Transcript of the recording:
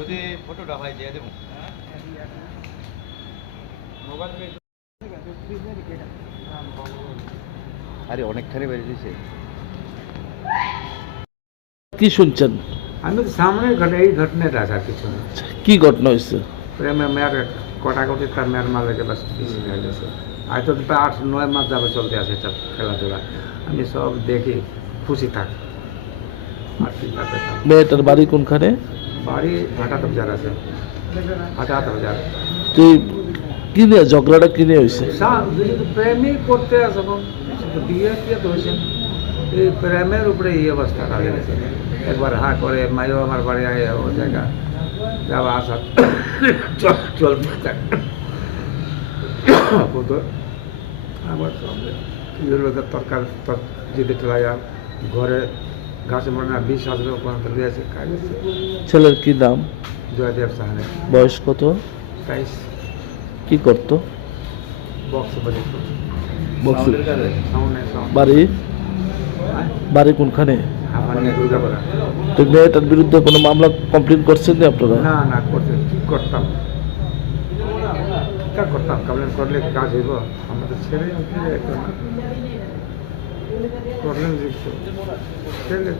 যদি ফটোটা হয় দিয়ে দেবো আরে অনেকখানি বেড়ে দিয়েছে। কি শুনছেন? আমি তো সামনে এই ঘটনাটা আছে আর কিছু না। কি ঘটনা হয়েছে? প্রেমে মেয়ের কটাকটি তার মেয়ের মা লেগে বাস বেশি হয়ে গেছে। আজ তো প্রায় 8-9 মাস যাবে চলতে আছে এটা খেলাধুলা। আমি সব দেখি খুশি থাক আর কি থাকবে। মেয়েটার বাড়ি কোনখানে? বাড়ি হাটাত বাজার আছে, হাটাত বাজার। তুই কি নিয়ে ঝগড়াটা কি নিয়ে হয়েছে? প্রেমই করতে আছে এখন, বিয়ে টিয়ে তো হয়েছে, এই প্রেমের উপরে এই অবস্থা দাঁড়িয়ে গেছে। একবার হা করে মাইও আমার বাড়ি আয় ও জায়গা যাওয়া আসা চলতে থাকে। আমার তরকার যদি চলা ঘরে গাছে মনে হয় 20,000 পর্যন্ত দিয়েছে। ছেলের কি নাম? জয়দেব সাহানে। বয়স কত? 23। কি করতো? বক্স বাজে বাড়ি বাড়ি কোনখানে? দুর্গাপুরা। তো মেয়েটার বিরুদ্ধে কোনো মামলা কমপ্লেন করছেন না আপনারা? না না করতে কি করতাম, কি করতাম, কমপ্লেন করলে কাজ হইব? আমাদের ছেলে করলেন ছেলে